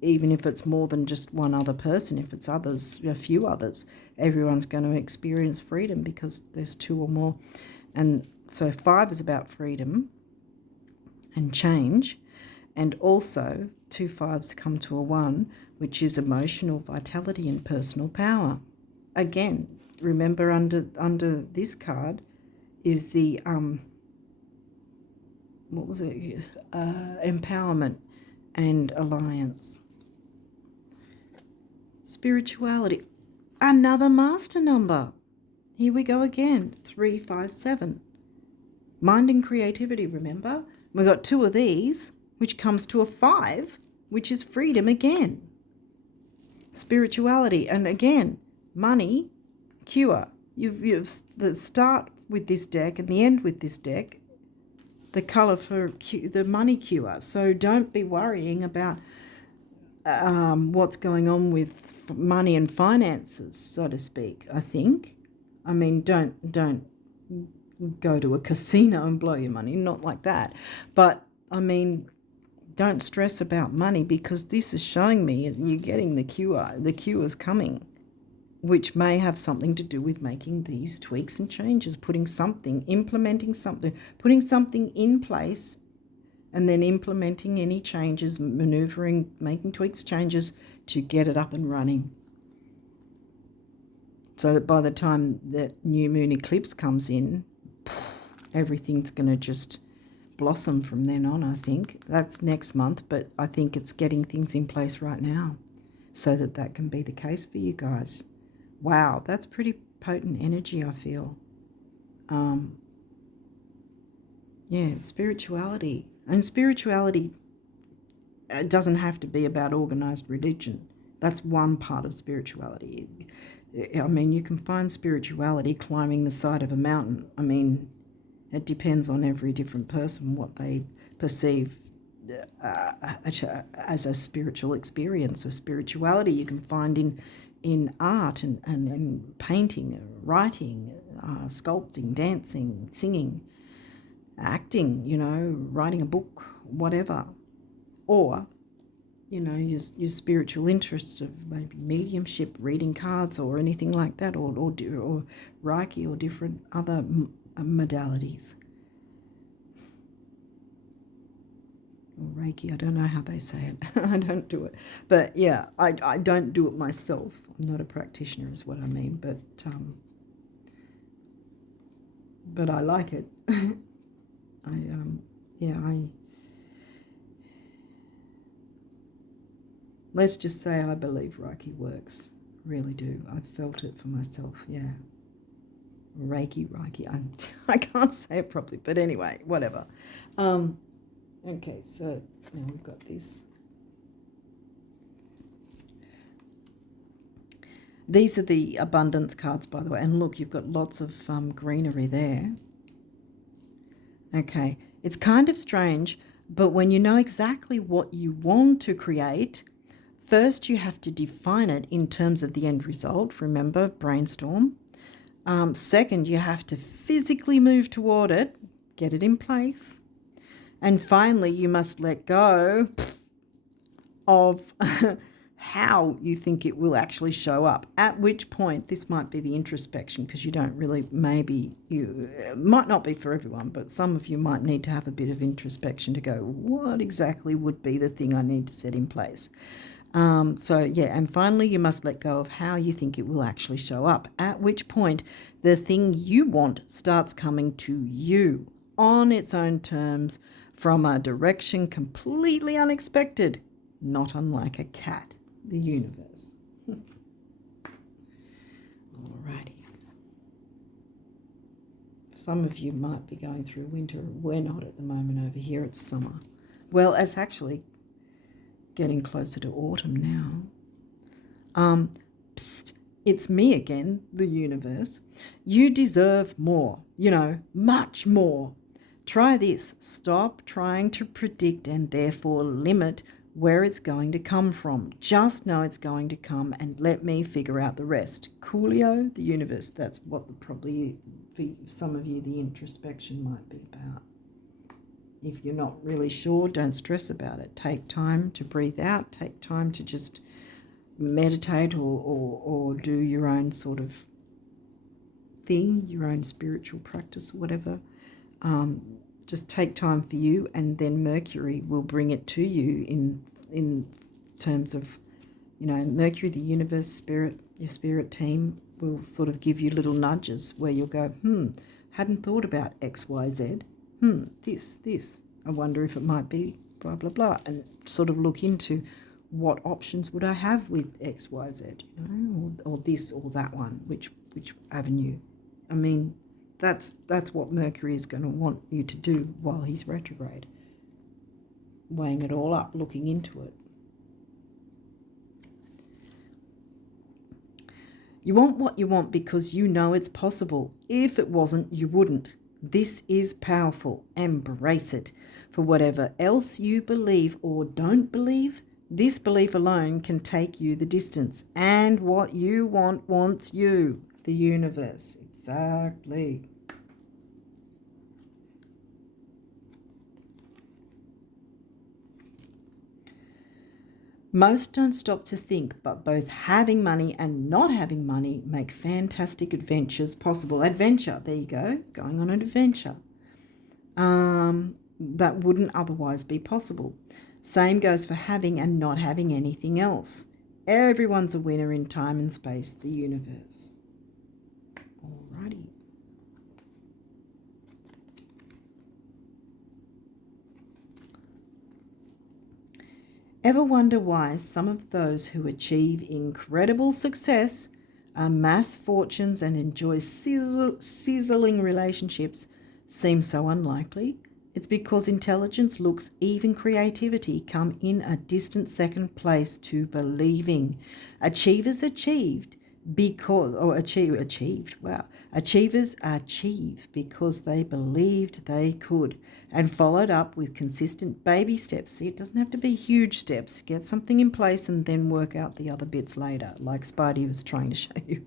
even if it's more than just one other person. If it's others, a few others, everyone's going to experience freedom because there's two or more. And so 5 is about freedom and change. And also 2 5s come to a 1, which is emotional vitality and personal power. Again, remember under this card is the empowerment and alliance. Spirituality, another master number. Here we go again, 3 5 7. Mind and creativity, remember? We got 2 of these, which comes to a 5, which is freedom again. Spirituality, and again, money, cure. You've the start with this deck and the end with this deck, the colour for the money cure. So don't be worrying about what's going on with money and finances, so to speak, I think. I mean, don't go to a casino and blow your money, not like that. But, I mean, don't stress about money, because this is showing me you're getting the cure. The cure's coming, which may have something to do with making these tweaks and changes, implementing something, putting something in place, and then implementing any changes, maneuvering, making tweaks, changes to get it up and running. So that by the time that new moon eclipse comes in, everything's going to just blossom from then on, I think. That's next month, but I think it's getting things in place right now so that can be the case for you guys. Wow, that's pretty potent energy, I feel. Yeah, spirituality. And spirituality doesn't have to be about organized religion. That's one part of spirituality. I mean, you can find spirituality climbing the side of a mountain. I mean, it depends on every different person what they perceive as a spiritual experience. Or spirituality you can find in art and painting, writing, sculpting, dancing, singing, acting, writing a book, whatever. Or, your spiritual interests of maybe mediumship, reading cards or anything like that, or Reiki or different other modalities. Or Reiki, I don't know how they say it. I don't do it. But yeah, I don't do it myself. I'm not a practitioner is what I mean, but I like it. Let's just say I believe Reiki works. Really do. I've felt it for myself, yeah. Reiki. I can't say it properly, but anyway, whatever. Okay, so now we've got this. These are the abundance cards, by the way, and look, you've got lots of greenery there. Okay, it's kind of strange, but when you know exactly what you want to create, first you have to define it in terms of the end result. Remember, brainstorm. Second, you have to physically move toward it, get it in place. And finally, you must let go of how you think it will actually show up, at which point this might be the introspection, because you don't really, it might not be for everyone, but some of you might need to have a bit of introspection to go, what exactly would be the thing I need to set in place? And finally, you must let go of how you think it will actually show up, at which point the thing you want starts coming to you on its own terms from a direction completely unexpected, not unlike a cat, the universe. Alrighty. Some of you might be going through winter. We're not at the moment over here. It's summer. Well, it's actually getting closer to autumn now. It's me again, the universe. You deserve more, much more. Try this. Stop trying to predict and therefore limit where it's going to come from. Just know it's going to come and let me figure out the rest. Coolio, the universe. That's what probably, for some of you, the introspection might be about. If you're not really sure, don't stress about it. Take time to breathe out. Take time to just meditate or do your own sort of thing, your own spiritual practice, whatever. Just take time for you, and then Mercury will bring it to you in terms of, Mercury, the universe, spirit, your spirit team will sort of give you little nudges where you'll go, hadn't thought about X, Y, Z. This. I wonder if it might be blah, blah, blah, and sort of look into what options would I have with X, Y, Z, or this or that one, which avenue. I mean, that's what Mercury is going to want you to do while he's retrograde. Weighing it all up, looking into it. You want what you want because you know it's possible. If it wasn't, you wouldn't. This is powerful. Embrace it. For whatever else you believe or don't believe, this belief alone can take you the distance. And what you want wants you. The universe. Exactly. Most don't stop to think, but both having money and not having money make fantastic adventures possible. Adventure, there you go, going on an adventure. That wouldn't otherwise be possible. Same goes for having and not having anything else. Everyone's a winner in time and space, the universe. Alrighty. Ever wonder why some of those who achieve incredible success, amass fortunes and enjoy sizzling relationships seem so unlikely? It's because intelligence, looks, even creativity come in a distant second place to believing. Achievers achieved because, Achievers achieve because they believed they could and followed up with consistent baby steps. See, it doesn't have to be huge steps. Get something in place and then work out the other bits later, like Spidey was trying to show you.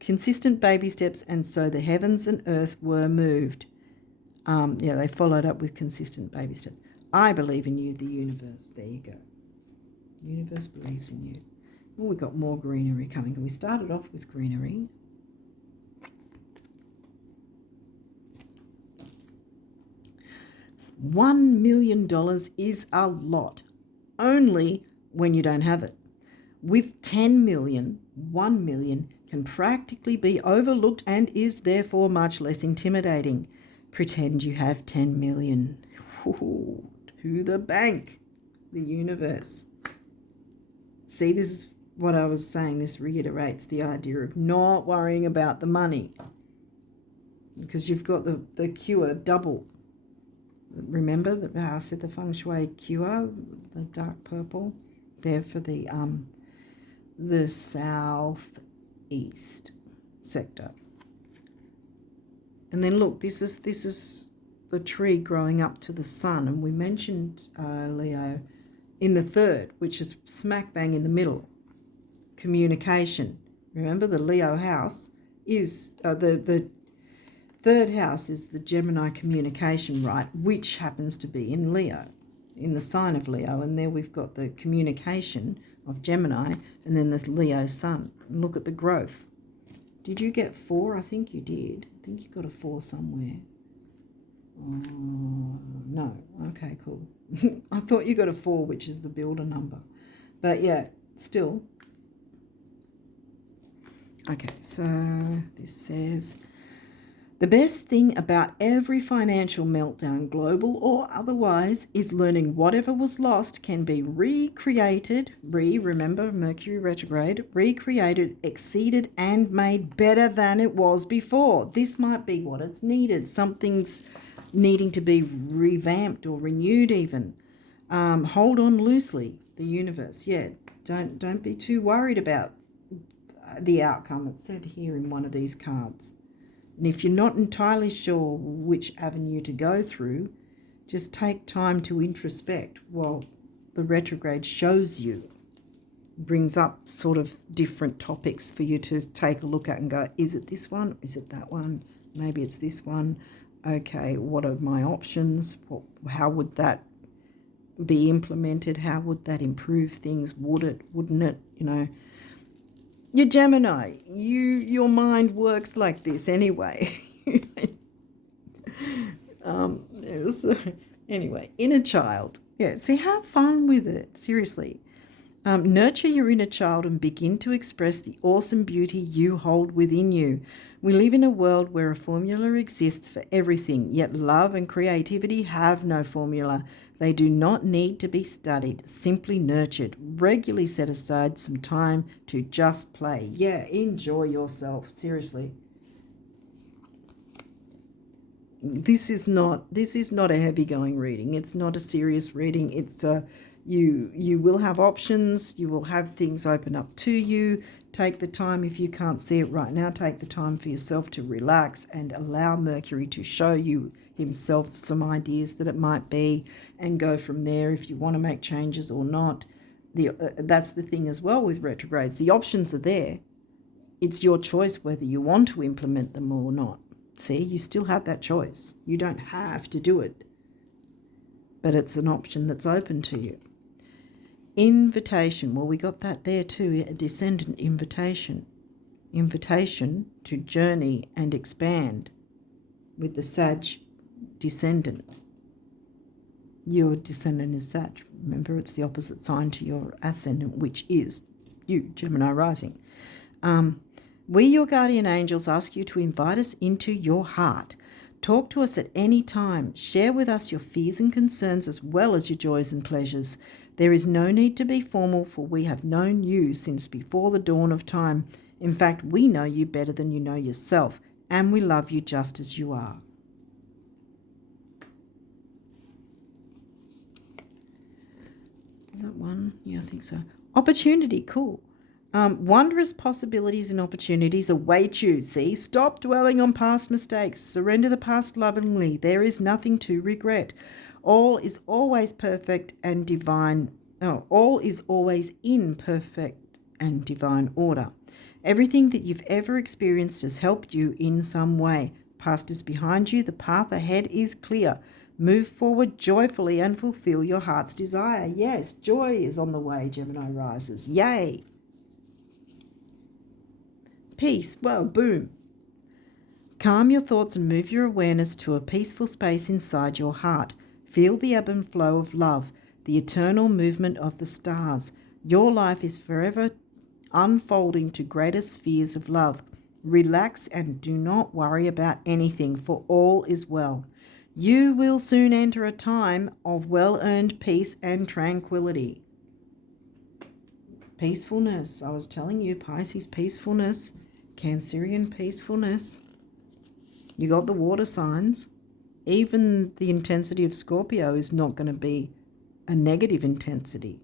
Consistent baby steps, and so the heavens and earth were moved. They followed up with consistent baby steps. I believe in you, the universe. There you go. The universe believes in you. Oh, we've got more greenery coming. We started off with greenery. $1 million is a lot, only when you don't have it. With 10 million, 1 million can practically be overlooked and is therefore much less intimidating. Pretend you have 10 million. Ooh, to the bank, the universe. See, this is what I was saying. This reiterates the idea of not worrying about the money, because you've got the cure double. Remember how I said the feng shui cure, the dark purple, there for the southeast sector. And then look, this is the tree growing up to the sun, and we mentioned Leo in the third, which is smack bang in the middle. Communication. Remember, the Leo house is the third house is the Gemini communication, right, which happens to be in Leo, in the sign of Leo. And there we've got the communication of Gemini, and then this Leo sun. And look at the growth. Did you get 4? I think you did. I think you got a 4 somewhere. No. Okay, cool. I thought you got a 4, which is the builder number. But yeah, still. Okay, so this says, the best thing about every financial meltdown, global or otherwise, is learning whatever was lost can be recreated, remember Mercury retrograde, recreated, exceeded and made better than it was before. This might be what it's needed. Something's needing to be revamped or renewed even. Hold on loosely, the universe. Yeah, don't be too worried about the outcome. It's said here in one of these cards. And if you're not entirely sure which avenue to go through, just take time to introspect. Well, the retrograde shows you, brings up sort of different topics for you to take a look at and go, is it this one? Is it that one? Maybe it's this one. Okay, what are my options? How would that be implemented? How would that improve things? Would it? Wouldn't it? You know, you're Gemini. Your mind works like this anyway. Anyway, inner child. Yeah, see, have fun with it. Seriously. Nurture your inner child and begin to express the awesome beauty you hold within you. We live in a world where a formula exists for everything, yet love and creativity have no formula. They do not need to be studied, simply nurtured. Regularly set aside some time to just play. Yeah, enjoy yourself. Seriously. This is not a heavy going reading. It's not a serious reading. It's you will have options. You will have things open up to you. Take the time, if you can't see it right now, take the time for yourself to relax and allow Mercury to show you himself some ideas that it might be, and go from there if you want to make changes or not. That's the thing as well with retrogrades. The options are there. It's your choice whether you want to implement them or not. See, you still have that choice. You don't have to do it, but it's an option that's open to you. Invitation. Well, we got that there too, a descendant invitation. Invitation to journey and expand with the Sag descendant. Your descendant is Sag. Remember, it's the opposite sign to your ascendant, which is you, Gemini rising. We, your guardian angels, ask you to invite us into your heart. Talk to us at any time. Share with us your fears and concerns as well as your joys and pleasures. There is no need to be formal, for we have known you since before the dawn of time. In fact, we know you better than you know yourself, and we love you just as you are. Is that one? Yeah, I think so. Opportunity, cool. Wondrous possibilities and opportunities await you. See, stop dwelling on past mistakes. Surrender the past lovingly. There is nothing to regret. All is always perfect and divine. All is always in perfect and divine order. Everything that you've ever experienced has helped you in some way. Past is behind you. The path ahead is clear. Move forward joyfully and fulfill your heart's desire. Yes, joy is on the way, Gemini risers. Yay! Peace. Well, boom. Calm your thoughts and move your awareness to a peaceful space inside your heart. Feel the ebb and flow of love, the eternal movement of the stars. Your life is forever unfolding to greater spheres of love. Relax and do not worry about anything, for all is well. You will soon enter a time of well-earned peace and tranquility. Peacefulness. I was telling you, Pisces peacefulness, Cancerian peacefulness. You got the water signs. Even the intensity of Scorpio is not going to be a negative intensity.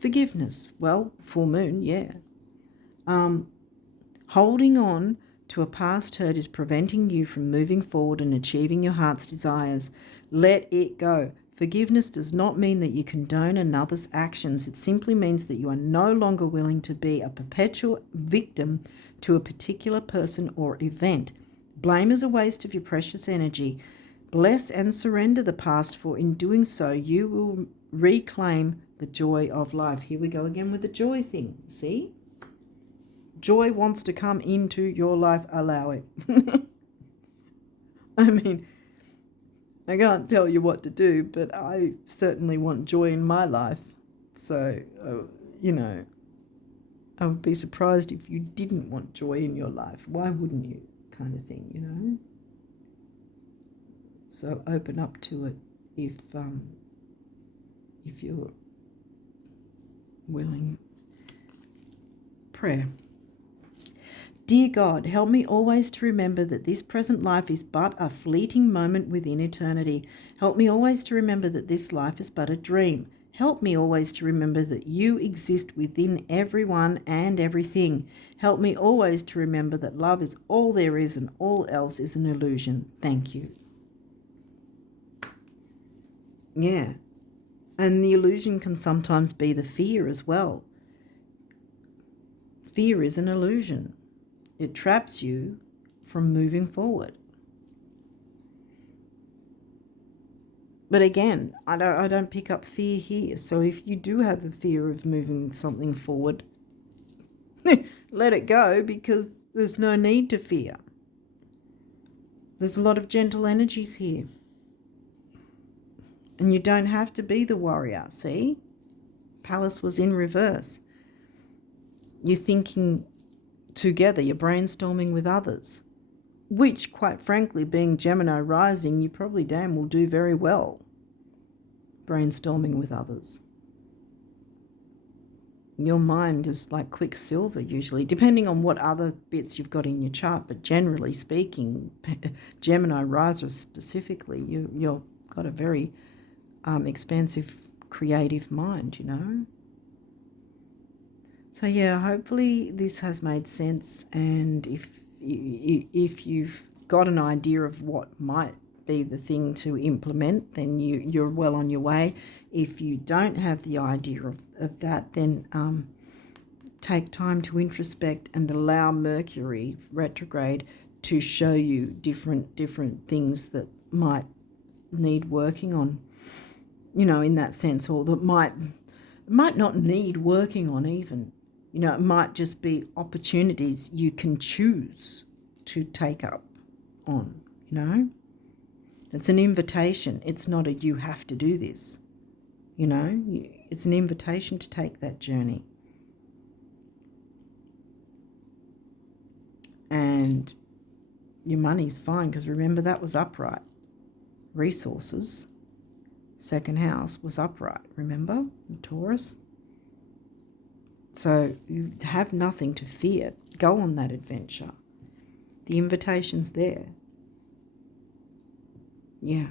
Forgiveness. Well, full moon, yeah. Holding on to a past hurt is preventing you from moving forward and achieving your heart's desires. Let it go. Forgiveness does not mean that you condone another's actions. It simply means that you are no longer willing to be a perpetual victim to a particular person or event. Blame is a waste of your precious energy. Bless and surrender the past, for in doing so, you will reclaim the joy of life. Here we go again with the joy thing. See? Joy wants to come into your life. Allow it. I mean, I can't tell you what to do, but I certainly want joy in my life. So, I would be surprised if you didn't want joy in your life. Why wouldn't you? Kind of thing, So open up to it if you're willing. Prayer. Dear God, help me always to remember that this present life is but a fleeting moment within eternity. Help me always to remember that this life is but a dream. Help me always to remember that you exist within everyone and everything. Help me always to remember that love is all there is and all else is an illusion. Thank you. Yeah, And the illusion can sometimes be the fear as well. Fear is an illusion. It traps you from moving forward. But again, I don't pick up fear here. So if you do have the fear of moving something forward, let it go, because there's no need to fear. There's a lot of gentle energies here. And you don't have to be the warrior, see? Palace was in reverse. You're thinking together, you're brainstorming with others, which, quite frankly, being Gemini rising, you probably damn will do very well, brainstorming with others. Your mind is like quicksilver usually, depending on what other bits you've got in your chart, but generally speaking, Gemini risers specifically, you've got a very expansive, creative mind, you know. So yeah, hopefully this has made sense, and if you've got an idea of what might be the thing to implement, then you're well on your way. If you don't have the idea of that, then take time to introspect and allow Mercury retrograde to show you different things that might need working on, you know, in that sense, or that might not need working on even. You know, it might just be opportunities you can choose to take up on, you know. It's an invitation. It's not a you have to do this, you know. It's an invitation to take that journey. And your money's fine, because remember, that was upright. Resources, second house, was upright, remember, the Taurus. So you have nothing to fear. Go on that adventure. The invitation's there. Yeah.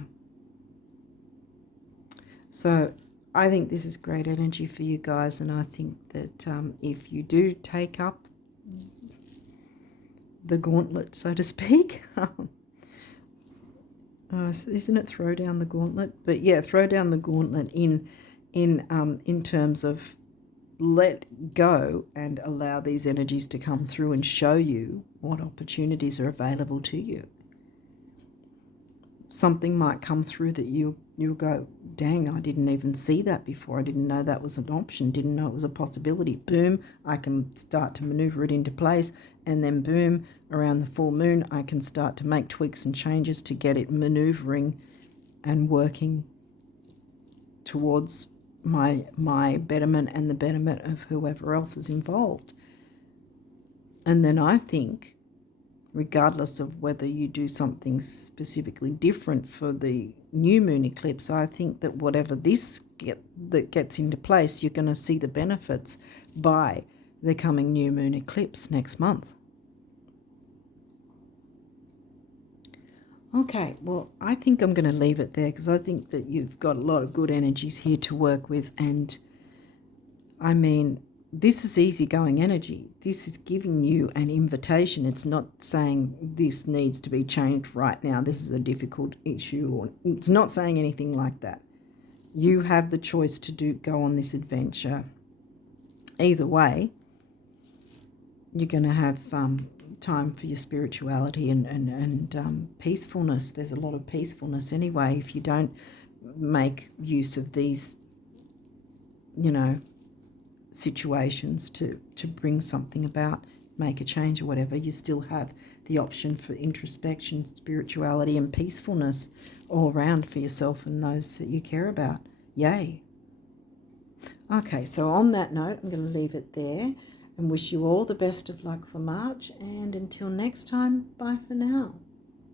So I think this is great energy for you guys, and I think that if you do take up the gauntlet, so to speak, isn't it throw down the gauntlet? But yeah, throw down the gauntlet in terms of let go and allow these energies to come through and show you what opportunities are available to you. Something might come through that you'll go, dang, I didn't even see that before. I didn't know that was an option, didn't know it was a possibility. Boom, I can start to maneuver it into place, and then boom, around the full moon, I can start to make tweaks and changes to get it maneuvering and working towards my betterment and the betterment of whoever else is involved. And then I think, regardless of whether you do something specifically different for the new moon eclipse, I think that whatever that gets into place, you're going to see the benefits by the coming new moon eclipse next month. Okay, well, I think I'm going to leave it there, because I think that you've got a lot of good energies here to work with. And I mean, this is easygoing energy. This is giving you an invitation. It's not saying this needs to be changed right now. This is a difficult issue, or it's not saying anything like that. You have the choice to go on this adventure. Either way, you're going to have time for your spirituality and peacefulness. There's a lot of peacefulness anyway. If you don't make use of these, you know, situations to bring something about, make a change or whatever, you still have the option for introspection, spirituality and peacefulness all around for yourself and those that you care about. Yay. Okay, so on that note, I'm going to leave it there and wish you all the best of luck for March, and until next time, bye for now.